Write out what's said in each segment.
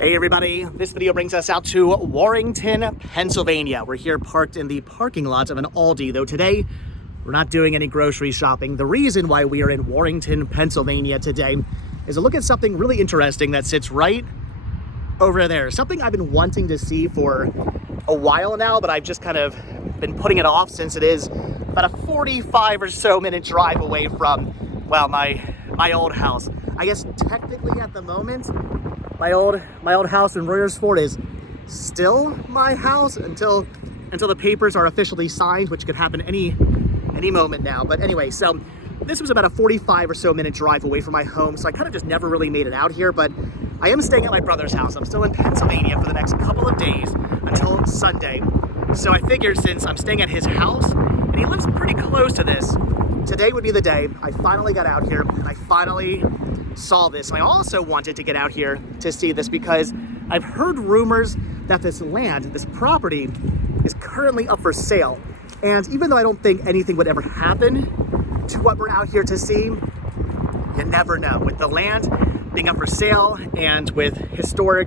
Hey everybody, this video brings us out to Warrington, Pennsylvania. We're here parked in the parking lot of an Aldi, though today we're not doing any grocery shopping. The reason why we are in Warrington, Pennsylvania today is to look at something really interesting that sits right over there. Something I've been wanting to see for a while now, but I've just kind of been putting it off since it is about a 45 or so minute drive away from, well, my old house. I guess technically at the moment, my old house in Royersford is still my house until the papers are officially signed, which could happen any moment now. But anyway, so this was about a 45 or so minute drive away from my home, so I kind of just never really made it out here. But I am staying at my brother's house. I'm still in Pennsylvania for the next couple of days until Sunday. So I figured since I'm staying at his house and he lives pretty close to this, today would be the day I finally got out here and I finally saw this. And I also wanted to get out here to see this because I've heard rumors that this land, this property, is currently up for sale. And even though I don't think anything would ever happen to what we're out here to see, you never know. With the land being up for sale and with historic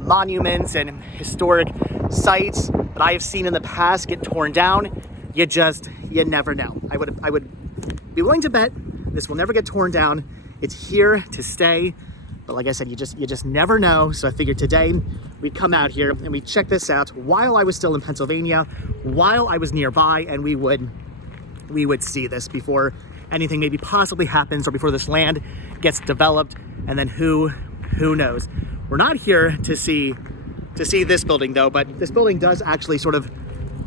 monuments and historic sites that I have seen in the past get torn down, you never know. I would be willing to bet this will never get torn down. It's here to stay, but like I said, you just never know. So I figured today we'd come out here and we'd check this out while I was still in Pennsylvania, while I was nearby, and we would see this before anything maybe possibly happens or before this land gets developed. And then who knows? We're not here to see this building though, but this building does actually sort of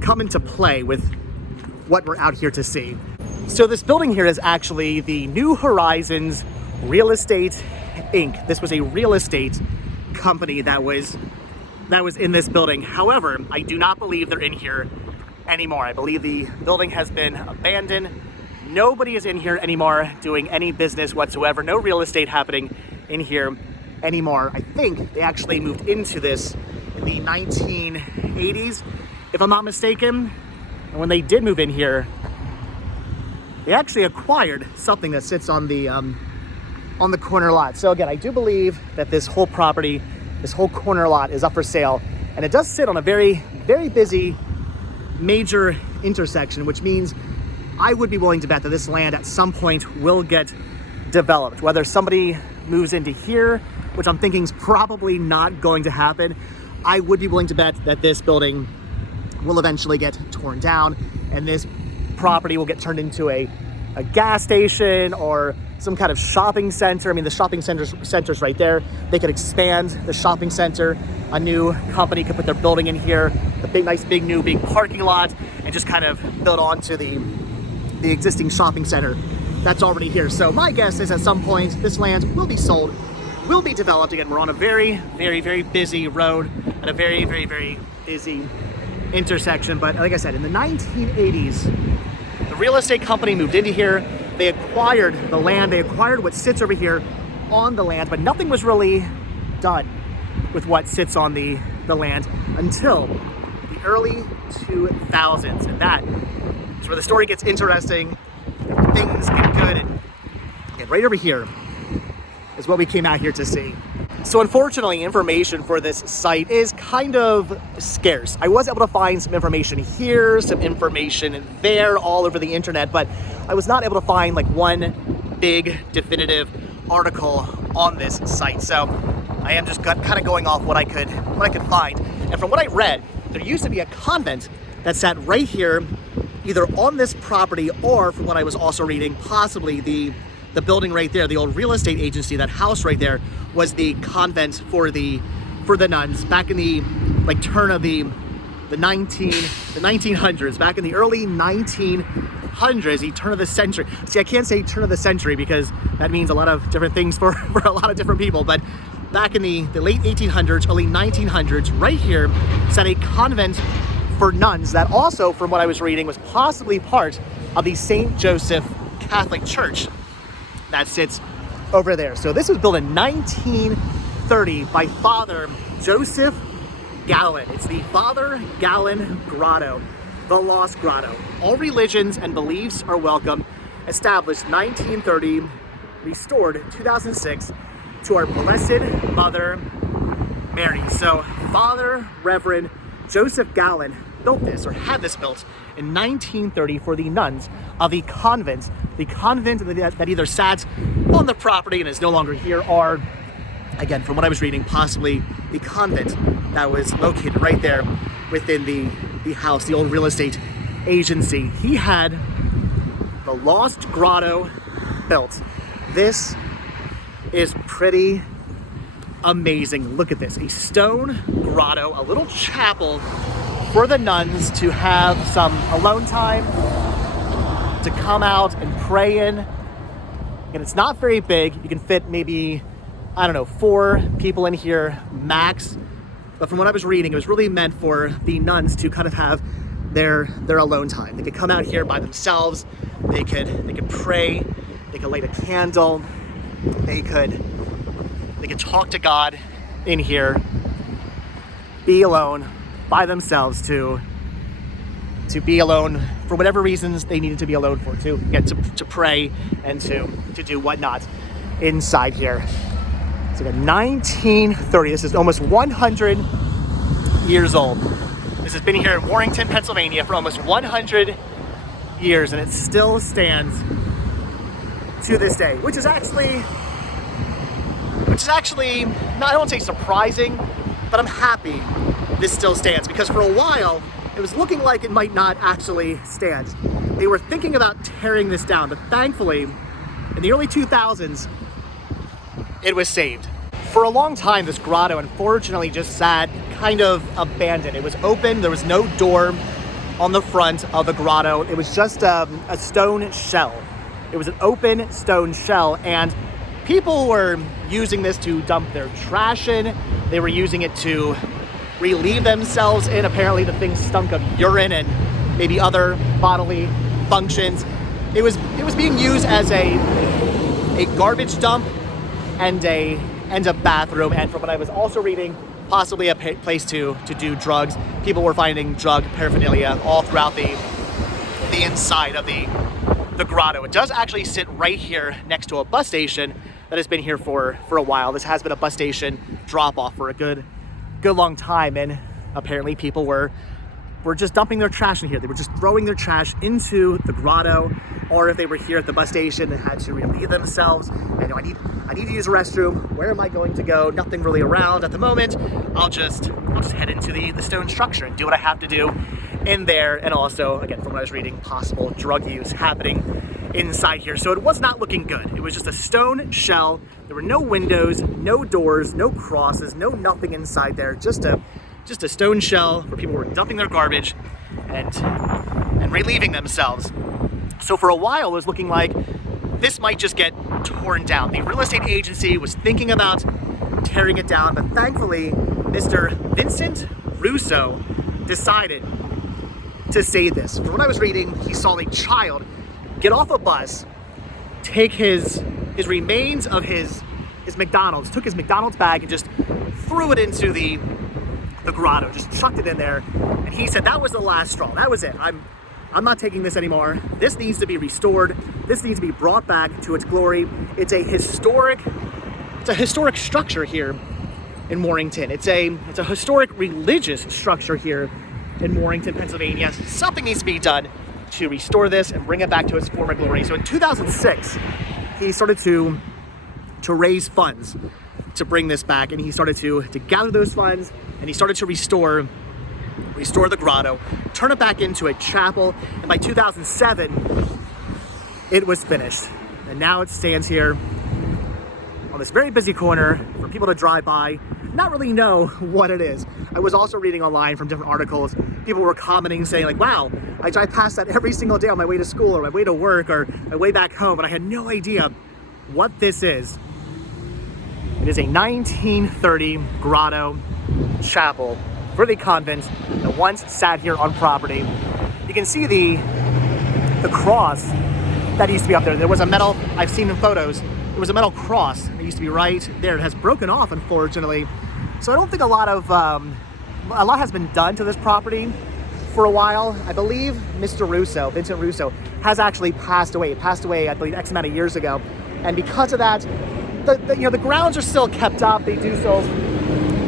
come into play with what we're out here to see. So this building here is actually the New Horizons Real Estate Inc. This was a real estate company that was in this building. However, I do not believe they're in here anymore. I believe the building has been abandoned. Nobody is in here anymore doing any business whatsoever. No real estate happening in here anymore. I think they actually moved into this in the 1980s, if I'm not mistaken. And when they did move in here, they actually acquired something that sits on the corner lot. So again, I do believe that this whole property, this whole corner lot is up for sale. And it does sit on a very, very busy major intersection, which means I would be willing to bet that this land at some point will get developed. Whether somebody moves into here, which I'm thinking is probably not going to happen, I would be willing to bet that this building will eventually get torn down and this property will get turned into a gas station or some kind of shopping center. I mean, the shopping center's right there. They could expand the shopping center. A new company could put their building in here, the nice big parking lot, and just kind of build onto the existing shopping center that's already here. So my guess is at some point this land will be sold, will be developed. Again, we're on a very, very, very busy road and a very, very, very busy intersection. But like I said, in the 1980s, the real estate company moved into here. They acquired the land. They acquired what sits over here on the land, but nothing was really done with what sits on the land until the early 2000s. And that is where the story gets interesting, things get good, and right over here is what we came out here to see. So unfortunately, information for this site is kind of scarce. I was able to find some information here, some information there, all over the internet, but I was not able to find like one big definitive article on this site. So I am just kind of going off what I could find. And from what I read, there used to be a convent that sat right here, either on this property or, from what I was also reading, possibly the building right there, the old real estate agency, that house right there, was the convent for the nuns back in the turn of the 1900s, back in the early 1900s, the turn of the century. See, I can't say turn of the century because that means a lot of different things for a lot of different people, but back in the late 1800s, early 1900s, right here sat a convent for nuns that also, from what I was reading, was possibly part of the St. Joseph Catholic Church that sits over there. So this was built in 1930 by Father Joseph Gallon. It's the Father Gallon Grotto, the Lost Grotto. All religions and beliefs are welcome. Established 1930, restored 2006 to our Blessed Mother Mary. So Father Reverend Joseph Gallen built this, or had this built, in 1930 for the nuns of the convent. The convent that either sat on the property and is no longer here, or, again, from what I was reading, possibly the convent that was located right there within the house, the old real estate agency. He had the Lost Grotto built. This is pretty amazing. Look at this, a stone grotto, a little chapel for the nuns to have some alone time, to come out and pray in. And it's not very big. You can fit maybe, I don't know, 4 people in here max. But from what I was reading, it was really meant for the nuns to kind of have their alone time. They could come out here by themselves. They could pray. They could light a candle. They could talk to God in here, be alone by themselves, to be alone for whatever reasons they needed to be alone for, to pray and to do whatnot inside here. It's like a 1930. This is almost 100 years old. This has been here in Warrington, Pennsylvania for almost 100 years, and it still stands to this day, which is actually, I don't say surprising, but I'm happy this still stands, because for a while it was looking like it might not actually stand. They were thinking about tearing this down, but thankfully in the early 2000s it was saved. For a long time, this grotto unfortunately just sat kind of abandoned. It was open, there was no door on the front of the grotto. It was just a stone shell. It was an open stone shell, and people were using this to dump their trash in. They were using it to relieve themselves in. Apparently the thing stunk of urine and maybe other bodily functions. It was being used as a garbage dump and a bathroom, and from what I was also reading, possibly a place to do drugs. People were finding drug paraphernalia all throughout the inside of the grotto. It does actually sit right here next to a bus station that has been here for a while. This has been a bus station drop-off for a good long time, and apparently people were just dumping their trash in here. They were just throwing their trash into the grotto, or if they were here at the bus station and had to relieve themselves, I need to use a restroom. Where am I going to go? Nothing really around at the moment. I'll just head into the stone structure and do what I have to do in there. And also, again, from what I was reading, possible drug use happening inside here. So it was not looking good. It was just a stone shell. There were no windows, no doors, no crosses, no nothing inside there. Just a stone shell where people were dumping their garbage and relieving themselves. So for a while, it was looking like this might just get torn down. The real estate agency was thinking about tearing it down, but thankfully, Mr. Vincent Russo decided to save this. From what I was reading, he saw a child get off a bus, take his remains of his McDonald's, took his McDonald's bag and just threw it into the grotto, just chucked it in there. And he said that was the last straw. That was it. I'm not taking this anymore. This needs to be restored. This needs to be brought back to its glory. It's a historic structure here in Warrington. It's a historic religious structure here in Warrington, Pennsylvania. Something needs to be done to restore this and bring it back to its former glory. So in 2006, he started to raise funds to bring this back, and he started to gather those funds, and he started to restore the grotto, turn it back into a chapel, and by 2007, it was finished. And now it stands here on this very busy corner for people to drive by, not really know what it is. I was also reading online from different articles, people were commenting saying like, wow, I drive past that every single day on my way to school or my way to work or my way back home, and I had no idea what this is. It is a 1930 grotto chapel for the convent that once sat here on property. You can see the cross that used to be up there. There was a metal, I've seen in photos, there was a metal cross that used to be right there. It has broken off, unfortunately. So I don't think a lot has been done to this property for a while. I believe Mr. Russo, Vincent Russo, has actually passed away. He passed away, I believe, X amount of years ago. And because of that, the grounds are still kept up. They do still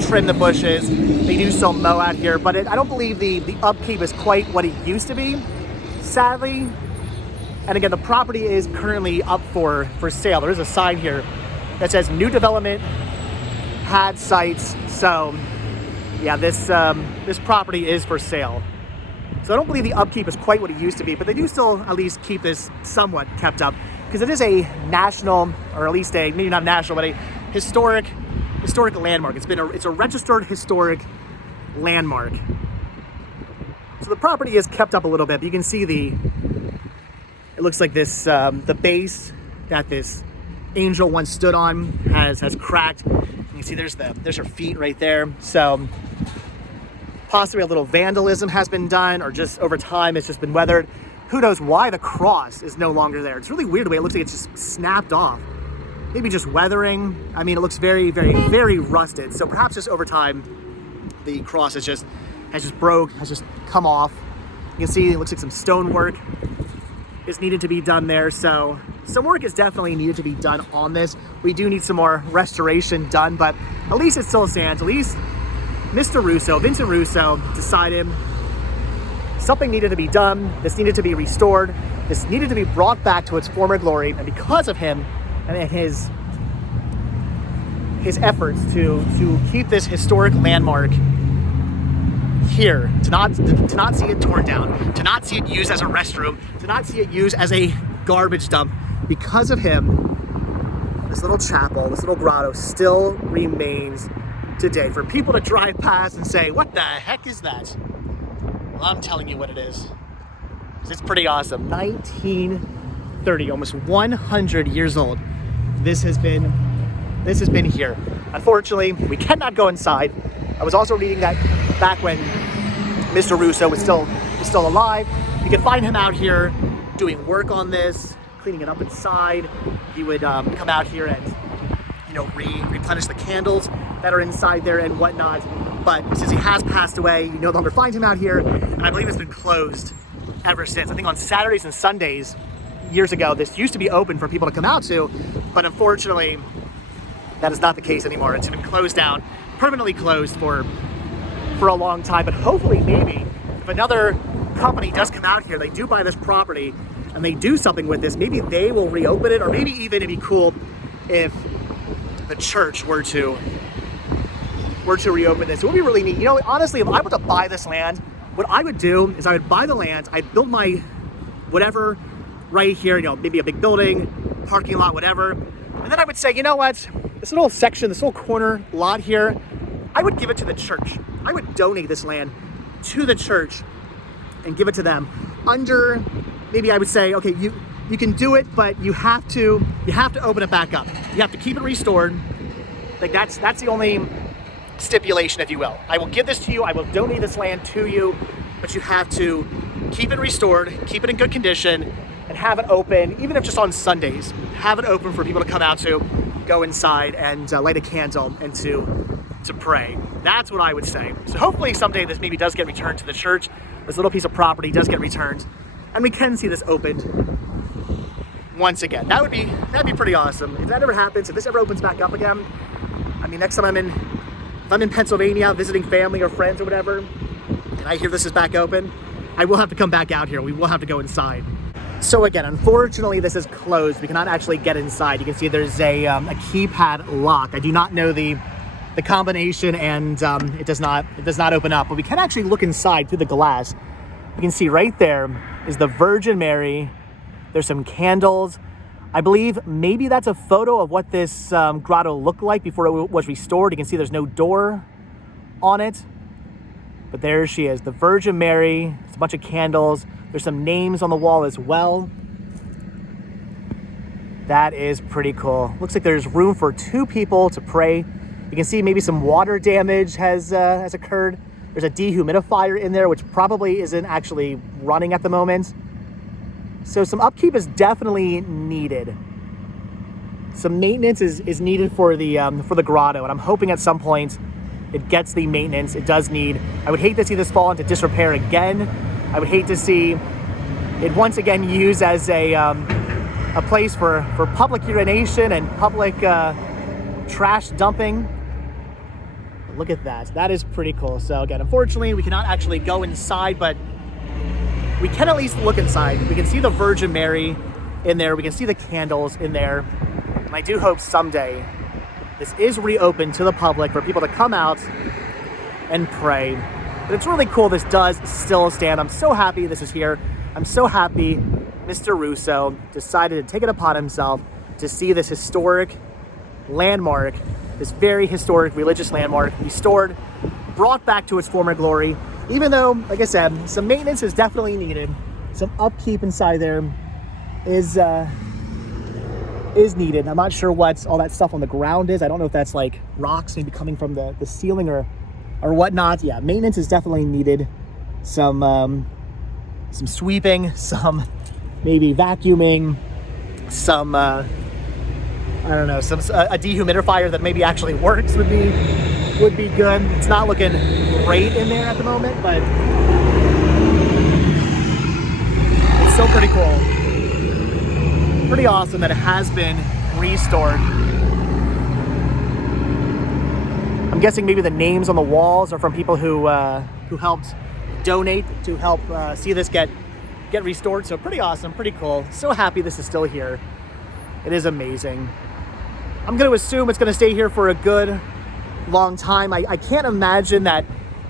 trim the bushes. They do still mow out here, but I don't believe the upkeep is quite what it used to be, sadly. And again, the property is currently up for sale. There is a sign here that says new development, pad sites. So yeah, this property is for sale. So I don't believe the upkeep is quite what it used to be, but they do still at least keep this somewhat kept up, because it is a national, or at least maybe not national, but a historic landmark. It's a registered historic landmark. So the property is kept up a little bit. You can see it looks like this, the base that this angel once stood on has cracked. You can see there's her feet right there. So possibly a little vandalism has been done, or just over time it's just been weathered. Who knows why the cross is no longer there. It's really weird the way it looks like it's just snapped off. Maybe just weathering. I mean, it looks very, very, very rusted. So perhaps just over time, the cross has just come off. You can see it looks like some stonework is needed to be done there. So some work is definitely needed to be done on this. We do need some more restoration done, but at least it still stands. At least Vincent Russo decided something needed to be done. This needed to be restored. This needed to be brought back to its former glory. And because of him and his efforts to keep this historic landmark here, to not see it torn down, to not see it used as a restroom, to not see it used as a garbage dump, because of him, this little chapel, this little grotto still remains today. For people to drive past and say, what the heck is that? Well, I'm telling you what it is. It's pretty awesome. 1930, almost 100 years old. This has been here. Unfortunately, we cannot go inside. I was also reading that back when Mr. Russo was still alive, you could find him out here doing work on this, cleaning it up inside. He would come out here and replenish the candles that are inside there and whatnot. But since he has passed away, you no longer find him out here, and I believe it's been closed ever since. I think on Saturdays and Sundays, years ago, this used to be open for people to come out to, but unfortunately, that is not the case anymore. It's been closed down, permanently closed for a long time. But hopefully, maybe, if another company does come out here, they do buy this property, and they do something with this, maybe they will reopen it, or maybe even it'd be cool if the church were to reopen this. It would be really neat. Honestly, if I were to buy this land, what I would do is I would buy the land, I'd build my whatever right here, maybe a big building, parking lot, whatever. And then I would say, you know what, this little section, this little corner lot here, I would give it to the church. I would donate this land to the church and give it to them under, maybe I would say, okay, you can do it, but you have to open it back up. You have to keep it restored. Like that's the only stipulation, if you will. I will give this to you, I will donate this land to you, but you have to keep it restored, keep it in good condition, and have it open, even if just on Sundays, have it open for people to come out to, go inside and light a candle and to pray. That's what I would say. So hopefully someday this maybe does get returned to the church. This little piece of property does get returned, and we can see this opened once again. That'd be pretty awesome. If that ever happens, if this ever opens back up again, I mean, next time if I'm in Pennsylvania visiting family or friends or whatever, and I hear this is back open, I will have to come back out here. We will have to go inside. So again, unfortunately, this is closed. We cannot actually get inside. You can see there's a keypad lock. I do not know the combination, and it does not open up. But we can actually look inside through the glass. You can see right there is the Virgin Mary. There's some candles. I believe maybe that's a photo of what this grotto looked like before it was restored. You can see there's no door on it, but there she is, the Virgin Mary. It's a bunch of candles. There's some names on the wall as well. That is pretty cool. Looks like there's room for 2 people to pray. You can see maybe some water damage has occurred. There's a dehumidifier in there, which probably isn't actually running at the moment. So some upkeep is definitely needed. Some maintenance is needed for the grotto, and I'm hoping at some point it gets the maintenance it does need. I would hate to see this fall into disrepair again. I would hate to see it once again used as a place for public urination and public trash dumping. look at that. That is pretty cool. So again, unfortunately, we cannot actually go inside, but we can at least look inside. We can see the Virgin Mary in there. We can see the candles in there. And I do hope someday this is reopened to the public for people to come out and pray. But it's really cool this does still stand. I'm so happy this is here. I'm so happy Mr. Russo decided to take it upon himself to see this historic landmark, this very historic religious landmark, restored, brought back to its former glory. Even though, like I said, some maintenance is definitely needed. Some upkeep inside there is needed. I'm not sure what all that stuff on the ground is. I don't know if that's like rocks maybe coming from the ceiling or whatnot. Yeah, maintenance is definitely needed. Some sweeping, some maybe vacuuming, some I don't know, a dehumidifier that maybe actually works would be good. It's not looking great in there at the moment, but it's still pretty cool. Pretty awesome that it has been restored. I'm guessing maybe the names on the walls are from people who helped donate to help see this get restored. So pretty awesome, pretty cool. So happy this is still here. It is amazing. I'm going to assume it's going to stay here for a good long time. I can't imagine that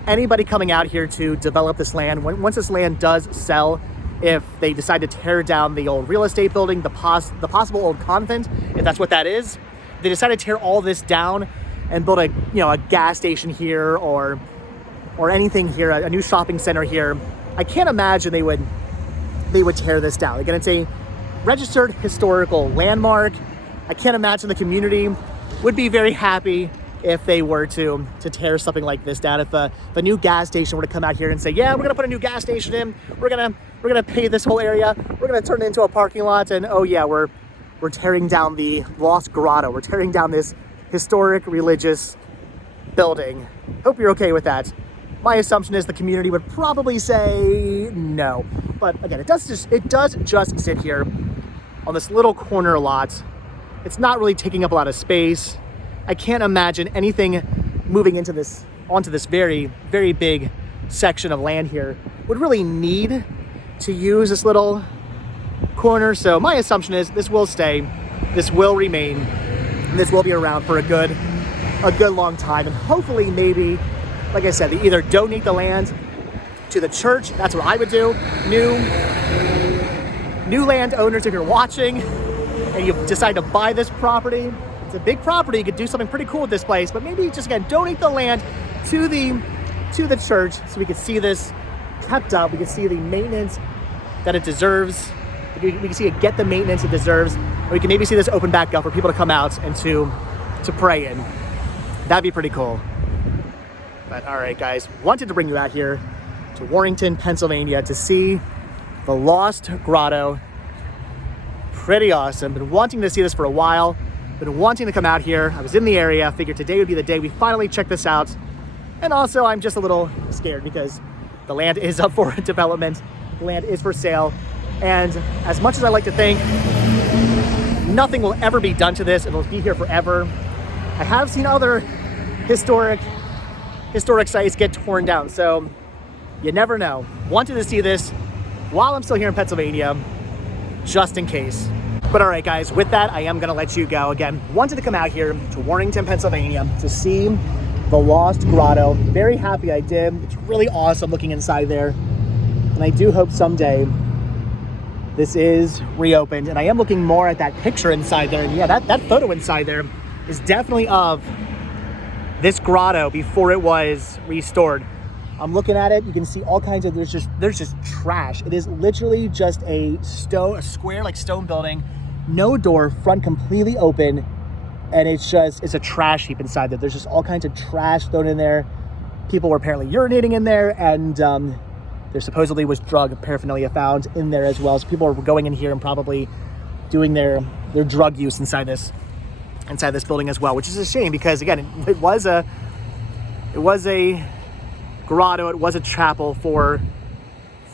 anybody coming out here to develop this land, once this land does sell, if they decide to tear down the old real estate building, the possible old convent, if that's what that is, they decide to tear all this down and build a gas station here or anything here, a new shopping center here. I can't imagine they would tear this down. Again, it's a registered historical landmark. I can't imagine the community would be very happy if they were to tear something like this down. If a new gas station were to come out here and say, yeah, we're gonna put a new gas station in, we're gonna pave this whole area, we're gonna turn it into a parking lot, and oh yeah, we're tearing down the lost grotto, we're tearing down this historic religious building. Hope you're okay with that. My assumption is the community would probably say no. But again, it does just sit here on this little corner lot. It's not really taking up a lot of space. I can't imagine anything moving onto this very, very big section of land here would really need to use this little corner. So my assumption is this will stay, this will remain, and this will be around for a good long time. And hopefully maybe, like I said, they either donate the land to the church. That's what I would do. New landowners, if you're watching and you decide to buy this property, it's a big property, you could do something pretty cool with this place, but maybe just again donate the land to the church so we could see this kept up, we could see the maintenance that it deserves, we can see it get the maintenance it deserves, and we can maybe see this open back up for people to come out and to pray in. That'd be pretty cool. But all right, guys, wanted to bring you out here to Warrington, Pennsylvania to see the Lost Grotto. Pretty awesome. Been wanting to see this for a while. Been wanting to come out here. I was in the area. Figured today would be the day we finally check this out. And also, I'm just a little scared because the land is up for development. The land is for sale. And as much as I like to think nothing will ever be done to this, it'll be here forever, I have seen other historic sites get torn down. So you never know. Wanted to see this while I'm still here in Pennsylvania, just in case. But all right, guys, with that, I am gonna let you go. Again, wanted to come out here to Warrington, Pennsylvania to see the Lost Grotto. Very happy I did. It's really awesome looking inside there. And I do hope someday this is reopened. And I am looking more at that picture inside there. And yeah, that photo inside there is definitely of this grotto before it was restored. I'm looking at it, you can see all kinds of, there's just trash. It is literally just a square like stone building, no door, front completely open, and it's a trash heap inside there. There's just all kinds of trash thrown in there. People were apparently urinating in there, and there supposedly was drug paraphernalia found in there as well. So people were going in here and probably doing their drug use inside this building as well, which is a shame because again, it was a grotto, it was a chapel for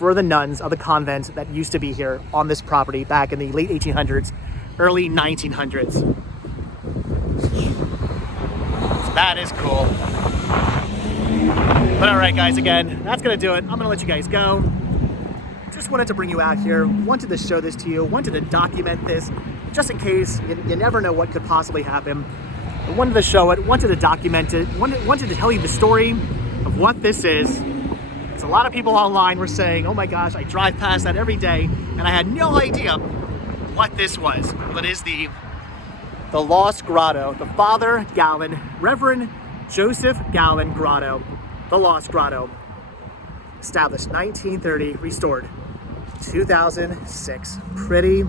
the nuns of the convent that used to be here on this property back in the late 1800s, early 1900s. So that is cool. But all right, guys, again, that's gonna do it. I'm gonna let you guys go. Just wanted to bring you out here, wanted to show this to you, wanted to document this, just in case you never know what could possibly happen. I wanted to show it, wanted to document it, wanted to tell you the story of what this is. Because a lot of people online were saying, oh my gosh, I drive past that every day, and I had no idea what this was. Well, it is the Lost Grotto, the Father Gallon, Reverend Joseph Gallon Grotto, the Lost Grotto. Established 1930, restored 2006. Pretty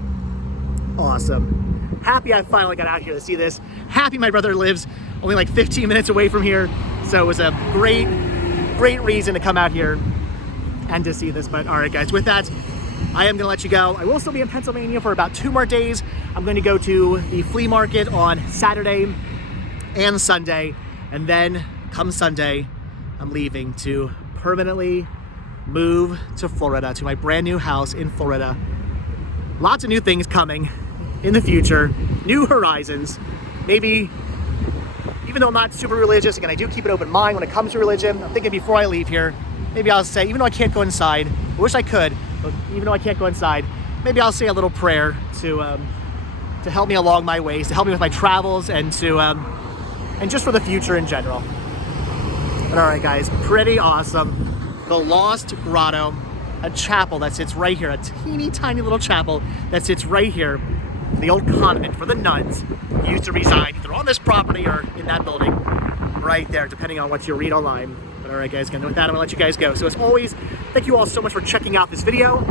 awesome. Happy I finally got out here to see this. Happy my brother lives only like 15 minutes away from here. So it was a great reason to come out here and to see this. But all right, guys, with that, I am gonna let you go. I will still be in Pennsylvania for about 2 more days. I'm going to go to the flea market on Saturday and Sunday. And then come Sunday, I'm leaving to permanently move to Florida, to my brand new house in Florida. Lots of new things coming in the future, new horizons. Maybe, even though I'm not super religious, again, I do keep an open mind when it comes to religion. I'm thinking before I leave here, maybe I'll say, even though I can't go inside, I wish I could, but even though I can't go inside, maybe I'll say a little prayer to help me along my ways, to help me with my travels, and and just for the future in general. But all right, guys, pretty awesome. The Lost Grotto, a chapel that sits right here, a teeny tiny little chapel that sits right here, the old convent for the nuns who used to reside either on this property or in that building, right there, depending on what you read online. But all right, guys, with that, I'm gonna let you guys go. So as always, thank you all so much for checking out this video.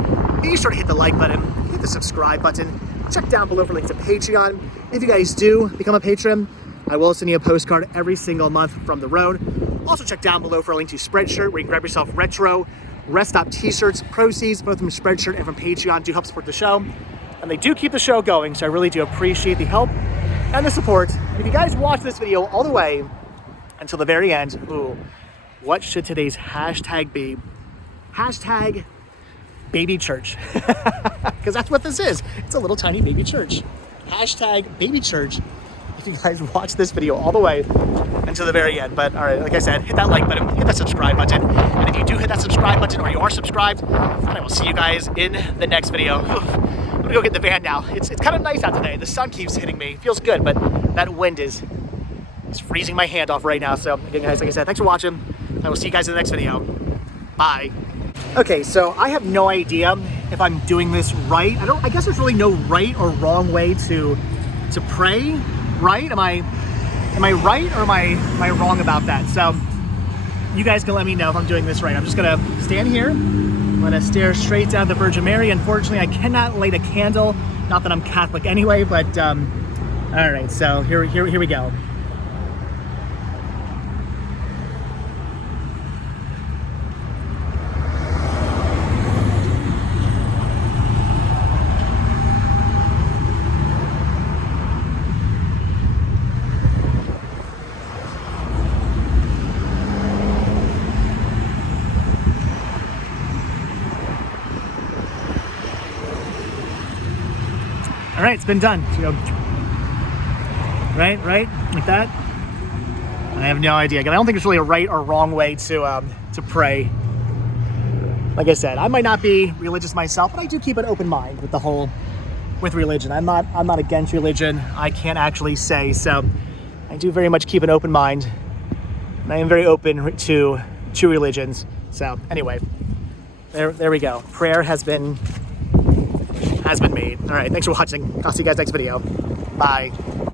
Be sure to hit the like button, hit the subscribe button, check down below for links to Patreon. If you guys do become a patron, I will send you a postcard every single month from the road. Also check down below for a link to Spreadshirt, where you can grab yourself retro Rest Stop t-shirts. Proceeds both from Spreadshirt and from Patreon do help support the show, and they do keep the show going, so I really do appreciate the help and the support. And if you guys watch this video all the way until the very end, ooh, what should today's hashtag be? Hashtag baby church. Because that's what this is. It's a little tiny baby church. Hashtag baby church. If you guys watch this video all the way until the very end. But all right, like I said, hit that like button, hit that subscribe button. And if you do hit that subscribe button, or you are subscribed, then I will see you guys in the next video. I'm gonna go get in the van now. It's kind of nice out today. The sun keeps hitting me. It feels good, but that wind is freezing my hand off right now. So again, guys, like I said, thanks for watching. I will see you guys in the next video. Bye. Okay, so I have no idea if I'm doing this right. I guess there's really no right or wrong way to pray, right? Am I right, or am I wrong about that? So you guys can let me know if I'm doing this right. I'm just gonna stand here. I'm gonna stare straight down the Virgin Mary. Unfortunately, I cannot light a candle. Not that I'm Catholic anyway, but all right. So here we go. All right, it's been done. So go right, like that. I have no idea. I don't think there's really a right or wrong way to pray. Like I said, I might not be religious myself, but I do keep an open mind with religion. I'm not against religion. I can't actually say so. I do very much keep an open mind, and I am very open to religions. So anyway, there we go. Prayer has been made. All right, thanks for watching. I'll see you guys next video. Bye.